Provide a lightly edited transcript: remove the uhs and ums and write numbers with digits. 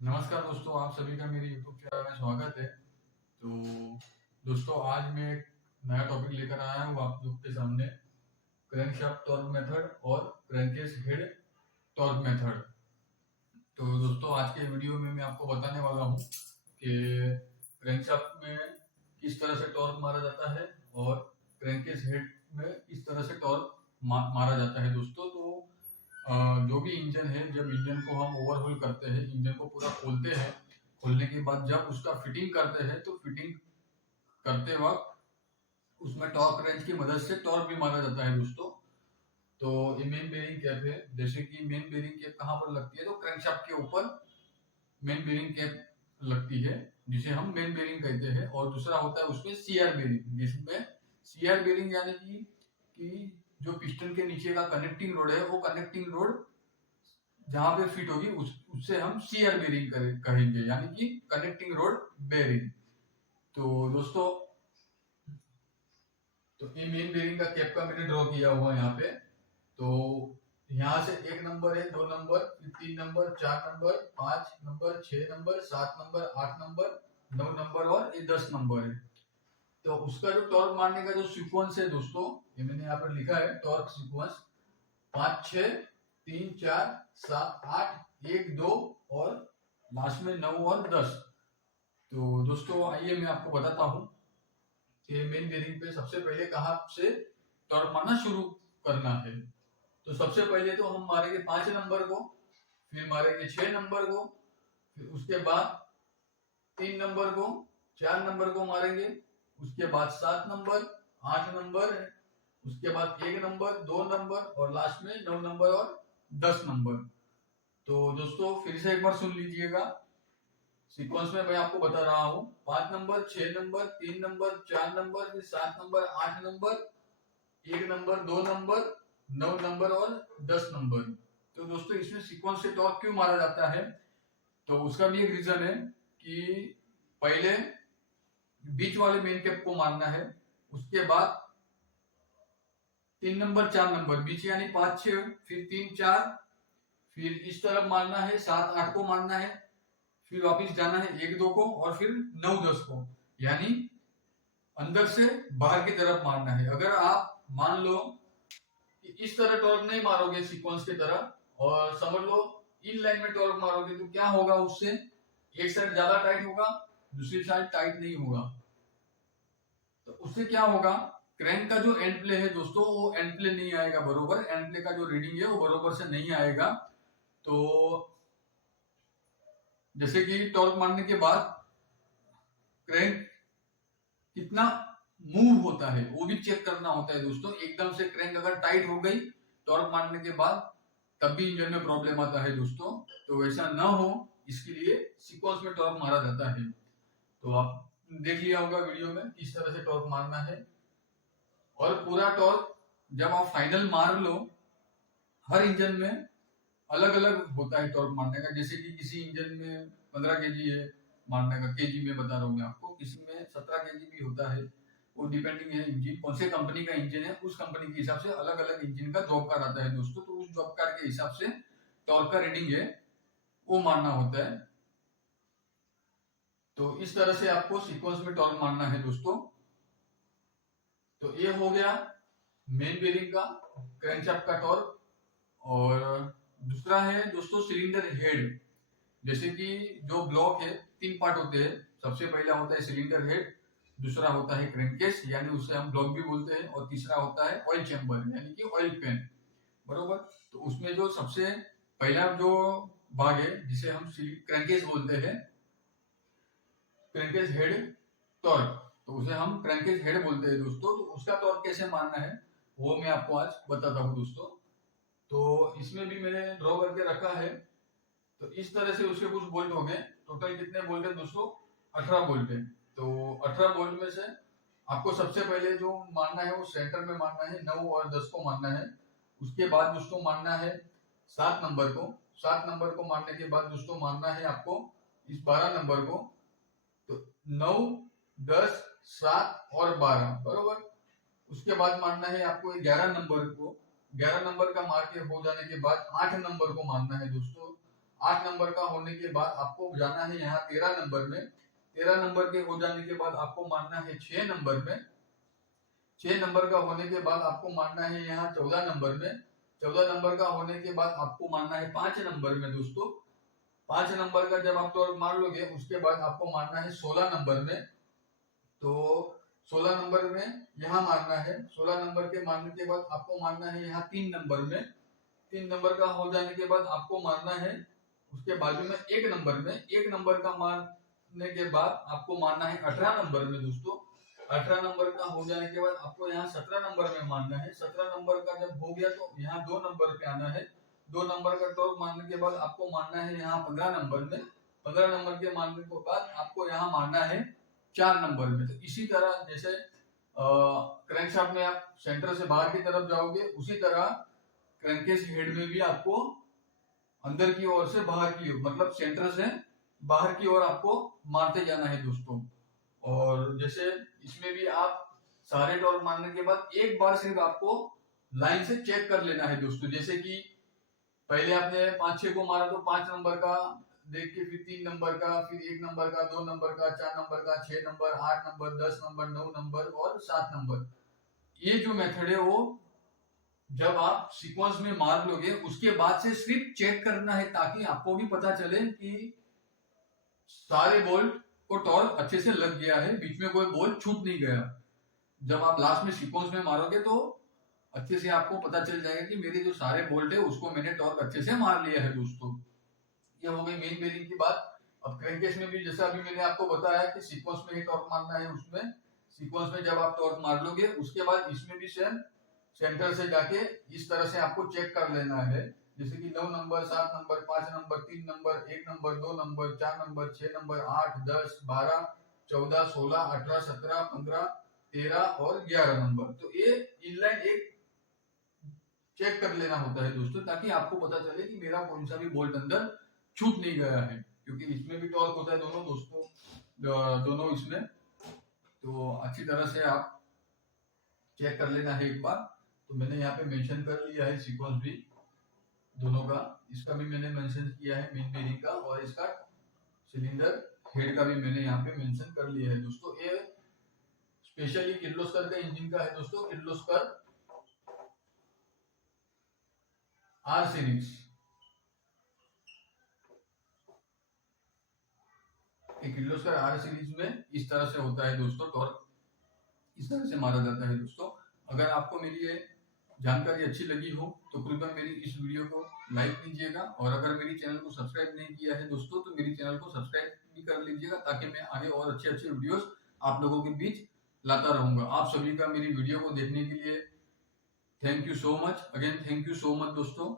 नमस्कार दोस्तों, आप सभी का मेरे YouTube चैनल में स्वागत है। तो दोस्तों, आज मैं एक नया टॉपिक लेकर आया हूँ आप लोग के सामने, क्रैंकशाफ्ट टॉर्क मेथड और क्रैंकेस हेड टॉर्क मेथड। तो दोस्तों, आज के वीडियो में मैं आपको बताने वाला हूँ कि क्रैंकशाफ्ट में किस तरह से टॉर्क मारा जाता है और क्रैंकेस हेड में किस तरह से टॉर्क मारा जाता है। दोस्तों, तो जो भी इंजन है, जब इंजन को हम ओवरहोल करते हैं, इंजन को पूरा खोलते हैं, खोलने के बाद जब उसका फिटिंग करते हैं तो फिटिंग करते वक्त उसमें टॉर्क रेंच की मदद से टॉर्क भी मारा जाता है दोस्तों। तो ये मेन बेरिंग कैप है। जैसे कि मेन बेरिंग कैप कहाँ पर लगती है, तो क्रैंकशाफ्ट के ऊपर मेन बेरिंग कैप लगती है, जिसे हम मेन बेरिंग कहते हैं। और दूसरा होता है उसमें सीआर बेरिंग, जिसमें सीआर बेरिंग यानी कि जो पिस्टन के नीचे का कनेक्टिंग रोड है, वो कनेक्टिंग रोड जहां पे फिट होगी उससे हम सीआर बेरिंग कहेंगे, यानी कि कनेक्टिंग रोड बेरिंग। तो दोस्तों, तो ये मेन बेरिंग का कैप का मैंने ड्रॉ किया हुआ यहाँ पे। तो यहाँ से 1 नंबर है, 2 नंबर, फिर 3 number, 4 number, 5 number, 6 number, 7 number, 8 number, 9 number और ये 10 नंबर है। तो उसका जो टॉर्क मारने का जो सीक्वेंस है दोस्तों, ये मैंने यहाँ पर लिखा है टॉर्क सीक्वेंस 5, 6, 3, 4, 7, 8, 1, 2 और लास्ट में 9 और 10। तो दोस्तों, आइए मैं आपको बताता हूँ कि मेन बेरिंग पे सबसे पहले कहाँ से टॉर्क मारना शुरू करना है। तो सबसे पहले तो हम मारेंगे 5 नंबर को, फिर मारेंगे 6 नंबर को, फिर उसके बाद 3 नंबर को, 4 नंबर को मारेंगे, उसके बाद 7 नंबर, 8 नंबर, उसके बाद 1 नंबर, 2 नंबर और लास्ट में 9 नंबर और 10 नंबर। तो दोस्तों, फिर से एक बार सुन लीजिएगा, सीक्वेंस में मैं आपको बता रहा हूँ। 5 नंबर, 6 नंबर, 3 नंबर, 4 नंबर, फिर 7 number, 8 number, 1 number, 2 number, 9 number और 10 नंबर। तो दोस्तों, इसमें सीक्वेंस से टॉर्क क्यों मारा जाता है, तो उसका भी एक रीजन है कि पहले बीच वाले मेन कैप को मारना है, उसके बाद 3 नंबर, 4 नंबर बीच यानी 5, 6, फिर 3, 4, फिर इस तरफ मारना है, 7, 8 को मारना है, फिर वापिस जाना है 1, 2 को और फिर 9, 10 को, यानी अंदर से बाहर की तरफ मारना है। अगर आप मान लो कि इस तरह टॉर्क नहीं मारोगे सीक्वेंस की तरह और समझ लो इन लाइन में टॉर्क मारोगे, तो क्या होगा, उससे एक साइड ज्यादा टाइट होगा, दूसरी साइड टाइट नहीं होगा। तो उससे क्या होगा, क्रैंक का जो एंड प्ले है दोस्तों, वो एंड प्ले नहीं आएगा बरोबर, एंड प्ले का जो रीडिंग है वो बरोबर से नहीं आएगा। तो जैसे कि टॉर्क मारने के बाद क्रैंक कितना मूव होता है वो भी चेक करना होता है दोस्तों। एकदम से क्रैंक अगर टाइट हो गई टॉर्क मारने के बाद, तब भी इंजन में प्रॉब्लम आता है दोस्तों। तो वैसा ना हो, इसके लिए सीक्वेंस में टॉर्क मारा जाता है। तो आप देख लिया होगा वीडियो में किस तरह से टॉर्क मारना है। और पूरा टॉर्क जब आप फाइनल मार लो, हर इंजन में अलग अलग होता है टॉर्क मारने का। जैसे कि किसी इंजन में 15 kg है मारने का, केजी में बता रहा हूँ मैं आपको, किसी में 17 kg भी होता है। वो डिपेंडिंग है इंजन कौन से कंपनी का इंजन है, उस कंपनी के हिसाब से अलग अलग इंजन का जॉब कार आता है दोस्तों। तो उस जॉब कार के हिसाब से टॉर्क का रीडिंग है वो मारना होता है। तो इस तरह से आपको सीक्वेंस में टॉर्क मारना है दोस्तों। तो ये हो गया मेन बेरिंग का, क्रैंकशाफ्ट का टॉर्क। और दूसरा है दोस्तों सिलेंडर हेड। जैसे कि जो ब्लॉक है, 3 पार्ट होते हैं। सबसे पहला होता है सिलेंडर हेड, दूसरा होता है क्रैंकेस यानी उसे हम ब्लॉक भी बोलते हैं, और तीसरा होता है ऑयल चैम्बर यानी कि ऑयल पेन, बरोबर। तो उसमें जो सबसे पहला जो भाग है जिसे हम क्रैंकेस बोलते हैं, क्रैंकेस हेड टॉर्क, तो उसे हम क्रैंकेस हेड बोलते हैं दोस्तों। तो उसका टॉर्क कैसे मारना है वो मैं आपको आज बताता हूँ दोस्तों। तो इसमें भी मैंने ड्रॉ करके रखा है। तो इस तरह से उसके कुछ बोल्ट हो गए। टोटल कितने बोल्ट है दोस्तों, 18 बोल्ट है। तो 18 बोल्ट में से आपको सबसे पहले जो मारना है वो सेंटर में मारना है, 9 और 10 को मारना है। उसके बाद दोस्तों मारना है 7 नंबर को। 7 नंबर को मारने के बाद दोस्तों मारना है आपको इस 12 नंबर को। तो 9, 10, 7 और 12, बरोबर। उसके बाद मारना है आपको 11 नंबर को। 11 नंबर का मार के हो जाने के बाद 8 नंबर को मारना है दोस्तों। 8 नंबर का होने के बाद आपको जाना है यहाँ 13 नंबर में। 13 नंबर के हो जाने के बाद आपको मारना है 6 नंबर में। 6 नंबर का होने के बाद आपको मारना है यहाँ 14 नंबर में। 14 नंबर का होने के बाद आपको मारना है 5 नंबर में दोस्तों। 5 नंबर का जब आप टॉर्क मार लोगे उसके बाद आपको मारना है 16 नंबर में। तो 16 नंबर में यहाँ मारना है। 16 नंबर के मारने के बाद आपको मारना है यहाँ 3 नंबर में। 3 नंबर का हो जाने के बाद आपको मारना है उसके बाजू में 1 नंबर में। 1 नंबर का मारने के बाद आपको मारना है 18 नंबर में दोस्तों। 18 नंबर का हो जाने के बाद आपको यहाँ 17 नंबर में मारना है। 17 नंबर का जब हो गया तो यहाँ 2 नंबर पे आना है। 2 नंबर का टॉर्क मारने के बाद आपको मारना है यहाँ 15 नंबर में। 15 नंबर के मारने के बाद आपको यहाँ मारना है 4 नंबर में। तो इसी तरह जैसे क्रैंकशाफ्ट में आप सेंटर से बाहर की तरफ जाओगे, उसी तरह क्रैंकेस हेड में भी आपको अंदर की ओर से बाहर की ओर, मतलब सेंटर से बाहर की ओर आपको मारते जाना है दोस्तों। और जैसे इसमें भी आप सारे टॉर्क मारने के बाद एक बार सिर्फ आपको लाइन से चेक कर लेना है दोस्तों। जैसे कि पहले आपने 5-6 को मारा तो 5 नंबर का देख के फिर 3 नंबर का, फिर 1 नंबर का, 2 नंबर का, 4 नंबर का, 6 नंबर, 8 नंबर, 10 नंबर, 9 नंबर और 7 नंबर। ये जो मेथड है वो जब आप सीक्वेंस में मार लोगे उसके बाद से सिर्फ चेक करना है, ताकि आपको भी पता चले कि सारे बोल्ट को टॉर्क अच्छे से लग गया है, बीच में कोई बोल्ट छूट नहीं गया। जब आप लास्ट में सीक्वेंस में मारोगे तो अच्छे से आपको पता चल जाएगा कि मेरे जो सारे बोल्ट है उसको मैंने टॉर्क अच्छे से मार लिया है दोस्तों। ये हो गई मेन बेरिंग की बात। अब क्रैंकेस में भी जैसा अभी मैंने आपको बताया कि सीक्वेंस में ही टॉर्क मारना है। उसमें सीक्वेंस में जब आप टॉर्क मार लोगे उसके बाद इसमें भी सेम सेंटर से जाके इस तरह से आपको चेक कर लेना है। जैसे कि 9 number, 7 number, 5 number, 3 number, 1 number, 2 number, 4 number, 6 number, 8, 10, 12, 14, 16, 18, 17, 15, 13 और 11 नंबर। तो ये इनलाइन एक चेक कर लेना होता है दोस्तों, ताकि आपको पता चले कि मेरा कौन सा भी बोल्ट अंदर छूट नहीं गया है, क्योंकि इसमें भी टॉर्क होता है दोनों दोस्तों, दोनों इसमें। तो अच्छी तरह से आप चेक कर लेना है एक बार। तो मैंने यहाँ पे मेंशन कर लिया है सीक्वेंस भी दोनों का, इसका भी मैंने मेंशन किया है मेन बेरिंग का, और इसका सिलेंडर हेड का भी मैंने यहाँ पे मेंशन कर लिया है दोस्तों। ये स्पेशली किर्लोस्कर का इंजन का है दोस्तों, Kirloskar R series. Kirloskar R series में इस तरह से होता है दोस्तों टॉर्क, इस तरह से मारा जाता है दोस्तों। अगर आपको मेरी ये जानकारी अच्छी लगी हो तो कृपया मेरी इस वीडियो को लाइक कीजिएगा, और अगर मेरी चैनल को सब्सक्राइब नहीं किया है दोस्तों तो मेरी चैनल को सब्सक्राइब भी कर लीजिएगा, ताकि मैं आगे और अच्छे अच्छे वीडियोस आप लोगों के बीच लाता रहूंगा। आप सभी का मेरी वीडियो को देखने के लिए thank you so much, again thank you so much दोस्तों।